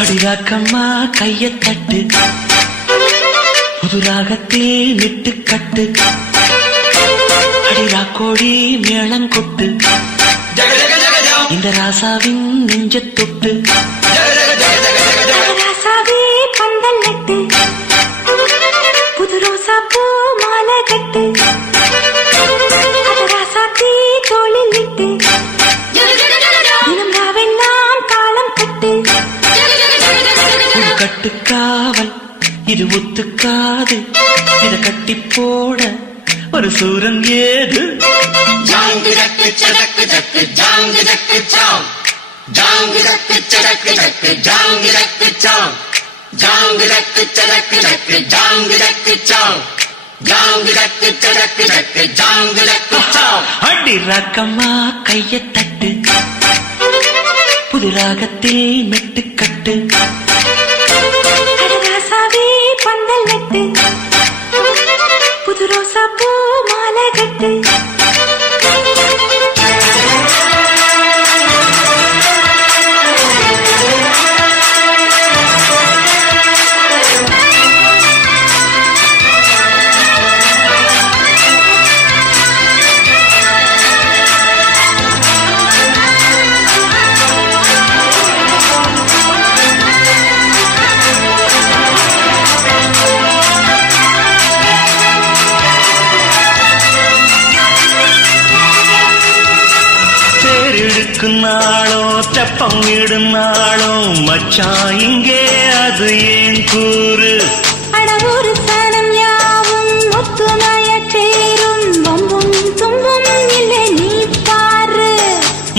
அடிராக்கம்மா கைய தட்டு, புது ராகத்தில் விட்டு கட்டு, அடிராக்கோடி மேளங்கொட்டு, இந்த ராசாவின் நெஞ்ச தொட்டு, ராசாவே பந்தல் நட்டு, புது ரோசா பூ மாலை கட்டு, ராசாத்தி தோளில் விட்டு, தினம் ராவெல்லாம் தாளம் கட்டு. கட்டுக்காவல் இது ஒத்துக்காது, இத கட்டி போட ஒரு சூரன் ஏது. ஜாங்கு ஜக்கு சடக்கு ஜக்கு ஜாங்கு ஜக்கு சாம், ஜாங்கு ஜக்கு சடக்கு ஜக்கு ஜாங்கு ஜக்கு சாம், ஜாங்கு ஜக்கு சடக்கு ஜக்கு ஜாங்கு ஜக்கு சாம், ஜாங்கு ஜக்கு சடக்கு ஜக்கு ஜாங்கு ஜக்கு சாம். அடி ராக்கம்மா கைய தட்டு, புது ராகத்தில் மெட்டு கட்டு, ராசாவே பந்தல் நட்டு, புது ரோசா பூ மாலை கட்டு. நாளோ தெப்பம் விடும் நாளோ மச்சான் இங்கே அது ஏன் கூறு. அடவூரு சனம் யாவும் ஒத்துமைய சேரும், வம்பும் தும்பும் இல்லை நீ பாரு.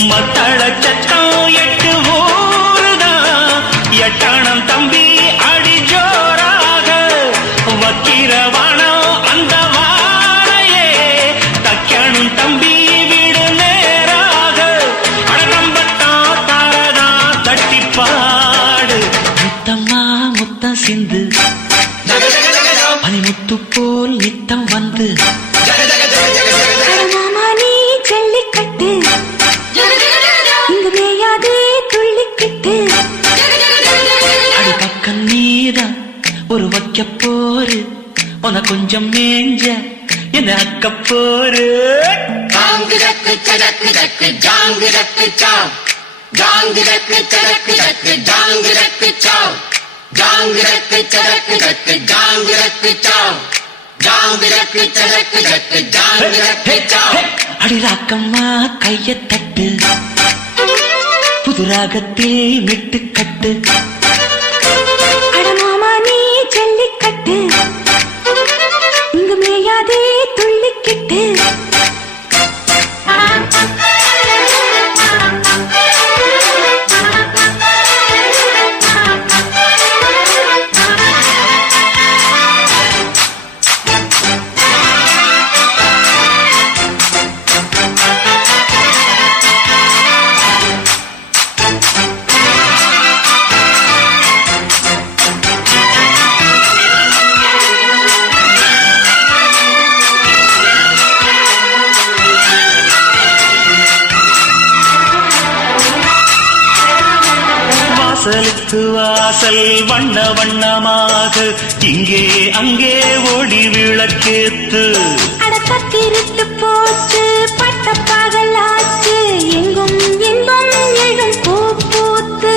மத்தள சட்டம் எட்டு ஊருதான், எட்டணம் தம்பி அடி ஜோராக, வக்கிரவானம் அந்த வாழையே தக்கணும் தம்பி வீடு நேராக. அடம்பட்டா தாரதா தட்டி பாடு, முத்தம்மா முத்தம் சிந்து, பனிமுத்து போல் நித்தம் வந்து, மாமா நீ ஜல்லிக்கட்டு, இங்கு மேயாதே துள்ளிக்கிட்டு. அடி பக்கம் நீதான் ஒரு வைக்க போரு, உன கொஞ்சம் மேஞ்ச என்ன அக்க போரு. ஜாங்கு ஜக்கு சடக்கு ஜக்கு ஜாங்கு ஜக்கு சாம், ஜாங்கு ஜக்கு சடக்கு ஜக்கு ஜாங்கு ஜக்கு சாம், ஜாங்கு ஜக்கு சடக்கு ஜக்கு ஜாங்கு ஜக்கு சாம், ஜாங்கு ஜக்கு சடக்கு ஜக்கு ஜாங்கு ஜக்கு சாம். அடி ராக்கம்மா கைய தட்டு, புது ராகத்தில் மெட்டு கட்டு, அடமாமா நீ ஜல்லிக்கட்டு, இங்கு மேயாதே துள்ளிக்கிட்டு. வாசலுக்கு வாசல் வண்ண வண்ணமாக, இங்கே அங்கே ஓடி விளக்கேத்து. அடப்பத்திருட்டு போச்சு பட்ட பகலாச்சு, எங்கும் இன்பம் எழும் பூ பூத்து.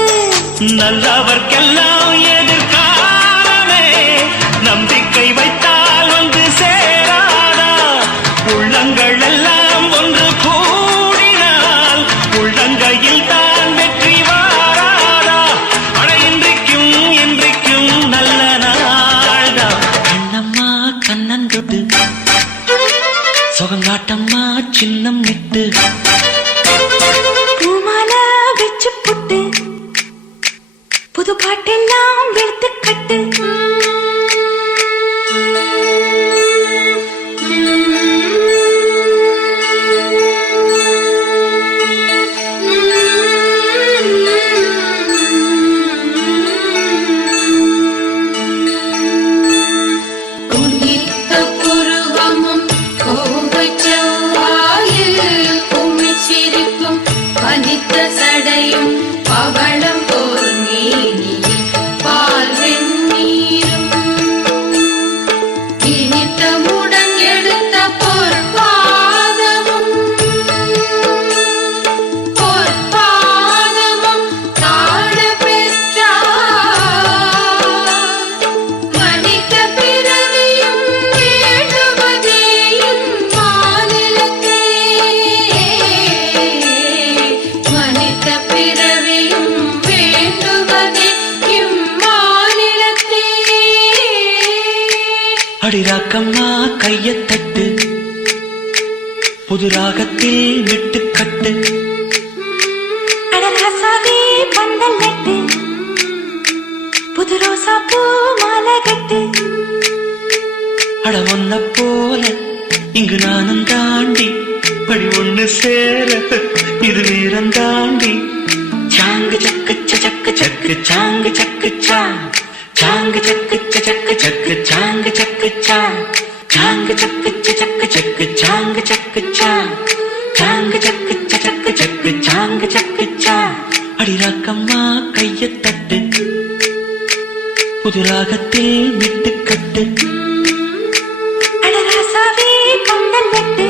நல்லவர்க்கெல்லாம் எதிர்காலமே, நம்பிக்கை வைத்தால் வந்து சேராதா. உள்ளங்கள் எல்லாம் ஒன்று கூடினால் உள்ளங்கையில் தான் வெற்றி வாராதா. அட இன்றைக்கும் இன்றைக்கும் நல்ல நாள்தான். கண்ணம்மா கண்ணந்தொட்டு, சுகங்காட்டம்மா சின்னம் விட்டு, பூமாலை வச்சு புட்டு, புது பாட்டெல்லாம் வெளுத்து கட்டு. உதித்த புருவமும் கோபச் செவ்வாயில் உமிழ்ச்சிருக்கும் பனித்த சடையும் பவளம் போர் மேனியில் அடிராக்கம்மா கையத் தட்டு புது ராகத்தில் விட்டுக்கட்டு அடராசாவே பந்தல் நட்டு புது ரோசா பூ மாலை கட்டு அட ஒன்ன போல இங்கு நானும் தாண்டி படி ஒண்ணு சேர இது வீரம் தாண்டி சாங்கு சக்கு சக்கு சக்கு சாங்கு சக்கு சாங்கு சக்கு சக்கு சக்கு சாங்கு சக்கு சாங்கு சக்கு சக்கு சக்கு சாங்கு சக்கு சாங்கு சக்கு சக்கு சக்கு சாங்கு சக்கு அடிராக்கம்மா கையத் தட்டு புது ராகத்தில் விட்டுக்கட்டு அடராசாவே பந்தல் நட்டு